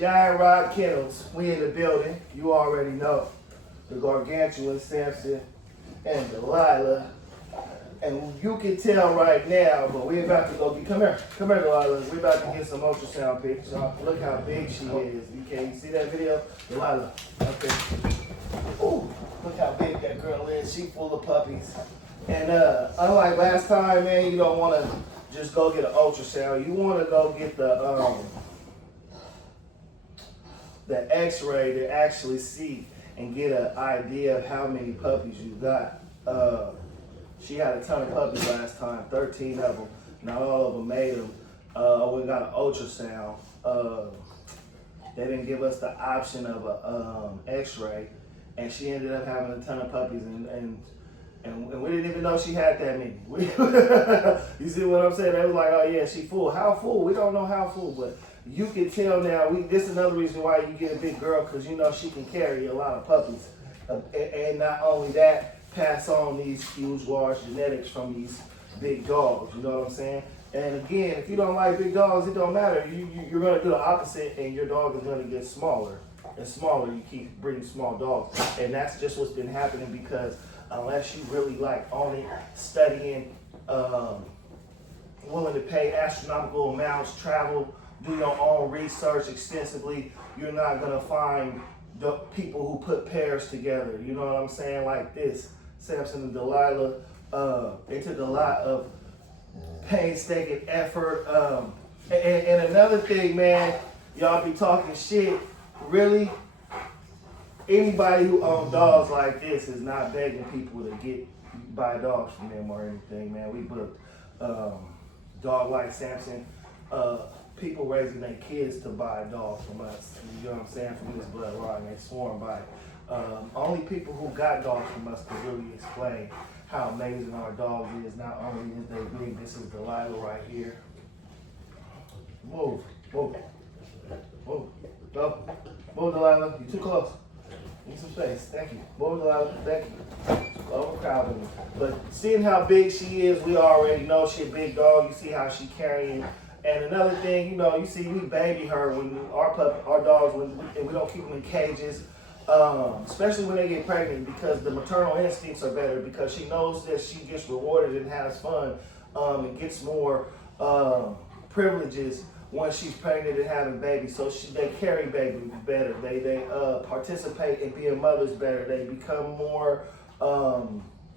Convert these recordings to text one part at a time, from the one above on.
Giantrotts Kennels, we in the building. You already know. The gargantuan Samson and Delilah. And you can tell right now, but we're about to go get, come here, Delilah. We're about to get some ultrasound pictures. Look how big she is. You see that video? Delilah, okay. Ooh, look how big that girl is. She full of puppies. And unlike last time, man, you don't want to just go get an ultrasound. You want to go get the x-ray to actually see and get an idea of how many puppies you got. She had a ton of puppies last time, 13 of them. Not all of them made them. We got an ultrasound. They didn't give us the option of a x-ray, and she ended up having a ton of puppies, and we didn't even know she had that many. You see what I'm saying? They was like, oh yeah, she full. How full? We don't know how full, but you can tell now. This is another reason why you get a big girl, because you know she can carry a lot of puppies, and not only that, pass on these huge, large genetics from these big dogs. You know what I'm saying? And again, if you don't like big dogs, it don't matter. You're going to do the opposite, and your dog is going to get smaller and smaller. You keep breeding small dogs, and that's just what's been happening, because unless you really like owning, studying, willing to pay astronomical amounts, travel, do your own research extensively, you're not going to find the people who put pairs together. You know what I'm saying? Like this, Samson and Delilah, they took a lot of painstaking effort. And another thing, man, y'all be talking shit. Really, anybody who owns dogs like this is not begging people to buy dogs from them or anything, man. We booked dog like Samson, people raising their kids to buy dogs from us. You know what I'm saying? From this bloodline, and they sworn by it. Only people who got dogs from us can really explain how amazing our dog is. Not only is they big, this is Delilah right here. Move, move, move, go. Move, Delilah, you're too close. Need some space, thank you. Move, Delilah, thank you. Overcrowding. But seeing how big she is, we already know she's a big dog. You see how she carrying. And another thing, you know, you see we baby her when our dogs, and we don't keep them in cages. Especially when they get pregnant, because the maternal instincts are better, because she knows that she gets rewarded and has fun, and gets more privileges when she's pregnant and having babies. So they carry babies better. They participate in being mothers better. They become more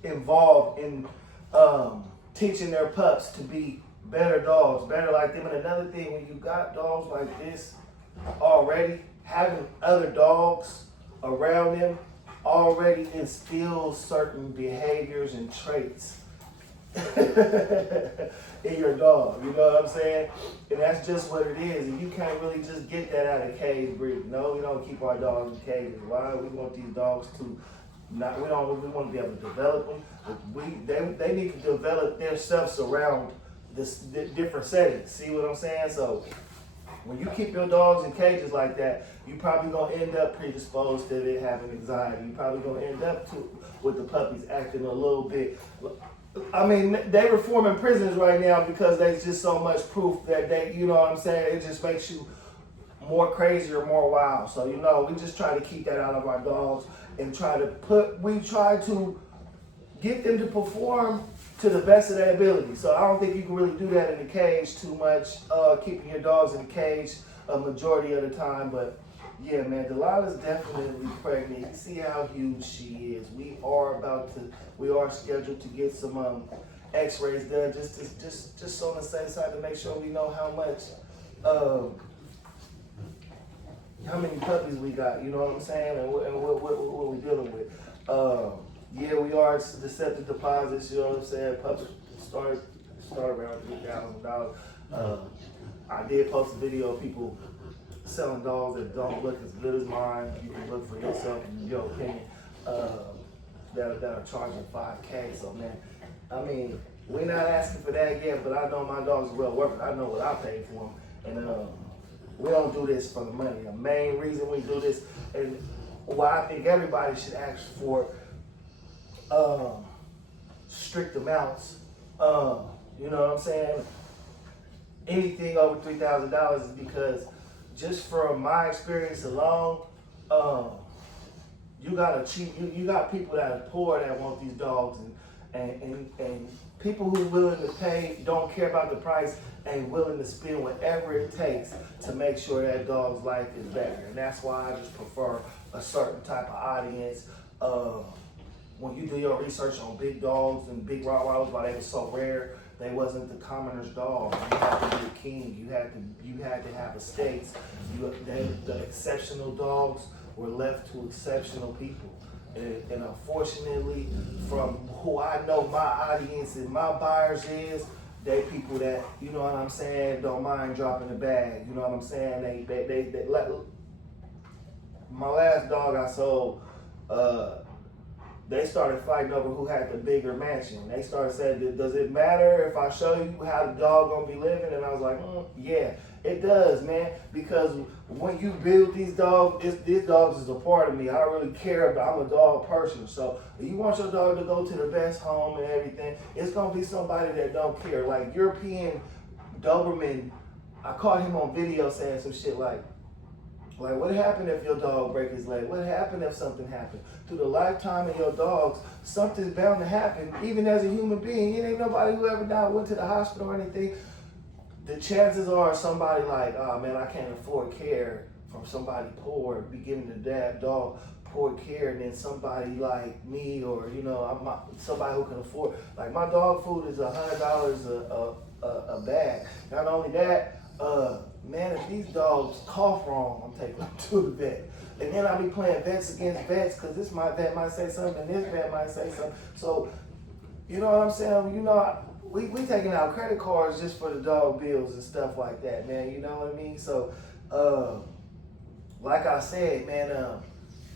involved in teaching their pups to be better dogs, better like them. And another thing, when you got dogs like this already, having other dogs around them already instills certain behaviors and traits in your dog. You know what I'm saying? And that's just what it is. And you can't really just get that out of cage breeding. No, we don't keep our dogs in cages. Why? We want these dogs to we want to be able to develop them. They need to develop themselves around this different settings. See what I'm saying? So when you keep your dogs in cages like that, you probably gonna end up predisposed to it having anxiety. You probably gonna end up with the puppies acting a little bit. I mean, they reform in prisons right now because there's just so much proof that they, you know what I'm saying? It just makes you more crazy or more wild. So, you know, we just try to keep that out of our dogs and we try to get them to perform to the best of their ability. So I don't think you can really do that in the cage too much, keeping your dogs in the cage a majority of the time. But yeah, man, Delilah's definitely pregnant. You see how huge she is. We are scheduled to get some x-rays done just on the safe side to make sure we know how many puppies we got, you know what I'm saying, and what we're dealing with. Yeah, we are accepting deposits, you know what I'm saying. Puppies start around $3,000. I did post a video of people selling dogs that don't look as good as mine. You can look for yourself in your opinion. That are charging $5K. So man, I mean, we're not asking for that yet, but I know my dogs are well worth it. I know what I paid for them, and we don't do this for the money. The main reason we do this, and why I think everybody should ask for strict amounts. You know what I'm saying? Anything over $3,000 is because just from my experience alone, you got people that are poor that want these dogs, and people who are willing to pay, don't care about the price, and willing to spend whatever it takes to make sure that dog's life is better. And that's why I just prefer a certain type of audience. When you do your research on big dogs and big Rottweilers, why they were so rare, they wasn't the commoner's dog. You had to be a king. You had to have estates. The exceptional dogs were left to exceptional people. And unfortunately, from who I know my audience and my buyers is, they people that, you know what I'm saying, don't mind dropping the bag. You know what I'm saying? They let, my last dog I sold, they started fighting over who had the bigger mansion. They started saying, does it matter if I show you how the dog gonna be living? And I was like, yeah, it does, man. Because when you build these dogs, these dogs is a part of me. I really care about, I'm a dog person. So if you want your dog to go to the best home and everything, it's gonna be somebody that don't care. Like European Doberman, I caught him on video saying some shit like what happened if your dog break his leg? What happened if something happened? Through the lifetime of your dogs, something's bound to happen. Even as a human being, it ain't nobody who ever died, went to the hospital or anything. The chances are somebody like, oh man, I can't afford care from somebody poor, be giving the dog poor care, and then somebody like me, or somebody who can afford. Like my dog food is $100 a bag. Not only that, man, if these dogs cough wrong, I'm taking them to the vet. And then I'll be playing vets against vets, because this my vet might say something and this vet might say something. So, you know what I'm saying? We taking out credit cards just for the dog bills and stuff like that, man. You know what I mean? So, like I said, man,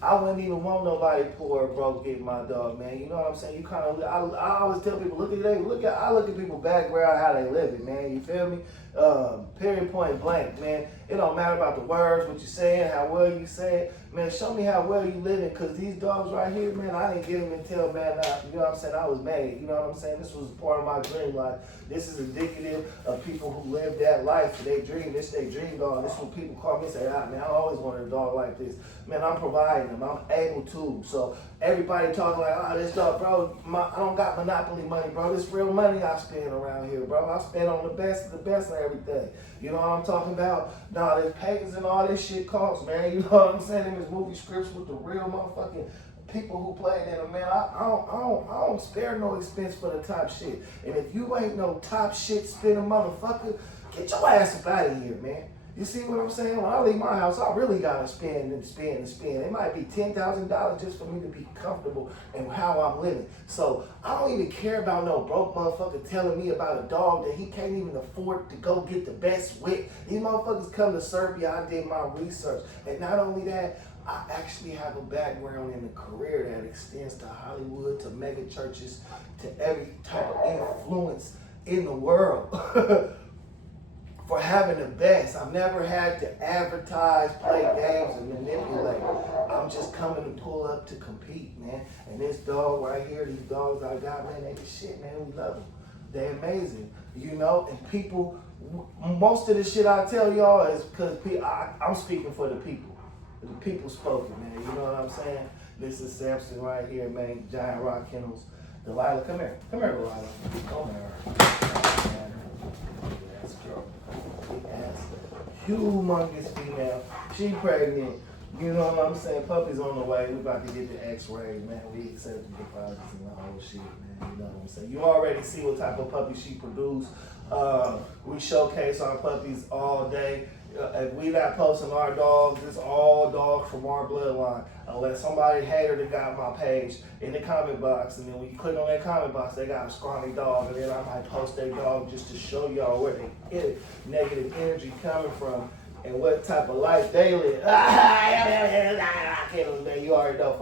I wouldn't even want nobody poor or broke getting my dog, man. You know what I'm saying? You kind of, I always tell people, I look at people's background, how they living, man. You feel me? Period, point blank, man. It don't matter about the words, what you saying, how well you say it. Man, show me how well you living, because these dogs right here, man, I didn't get them until, man, you know what I'm saying, I was made. You know what I'm saying? This was part of my dream life. This is indicative of people who live that life. They dream, this they dream dog. This is what people call me and say, man, I always wanted a dog like this. Man, I'm providing them. I'm able to. So everybody talking like, this dog, bro, I don't got monopoly money, bro. This real money I spend around here, bro. I spend on the best of the best and everything. You know what I'm talking about? Nah, there's pagans and all this shit costs, man. You know what I'm saying? In this movie scripts with the real motherfucking people who played in them, man. I don't spare no expense for the top shit. And if you ain't no top shit spinning motherfucker, get your ass up out of here, man. You see what I'm saying? When I leave my house, I really gotta spend and spend and spend. It might be $10,000 just for me to be comfortable in how I'm living. So I don't even care about no broke motherfucker telling me about a dog that he can't even afford to go get the best with. These motherfuckers come to Serbia. I did my research, and not only that, I actually have a background in a career that extends to Hollywood, to mega churches, to every type of influence in the world. For having the best. I've never had to advertise, play games, and manipulate. I'm just coming to pull up to compete, man. And this dog right here, these dogs I got, man, they the shit, man. We love them. They're amazing, you know? And people, most of the shit I tell y'all is because I'm speaking for the people. The people spoken, man. You know what I'm saying? This is Samson right here, man. Giantrotts kennels. Delilah, come here. Come here, Delilah. Come here. That's girl. Humongous female. She pregnant. You know what I'm saying? Puppy's on the way. We about to get the x-ray, man. We accept the deposits and the whole shit, man. You know what I'm saying? You already see what type of puppy she produced. We showcase our puppies all day. If we not posting our dogs, it's all dogs from our bloodline. Unless somebody hater that got my page in the comment box, and then when you click on that comment box, they got a scrawny dog, and then I might post their dog just to show y'all where they get negative energy coming from and what type of life they live. You already know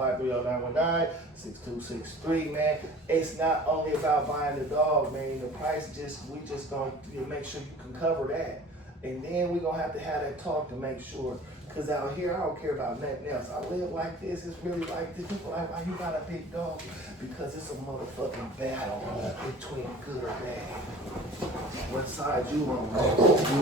530-919-6263, man. It's not only about buying the dog, man. The price we just gonna make sure you can cover that. And then we're going to have that talk to make sure. Because out here, I don't care about nothing else. I live like this. It's really like this. People like, why you got a big dog? Because it's a motherfucking battle between good or bad. What side you on?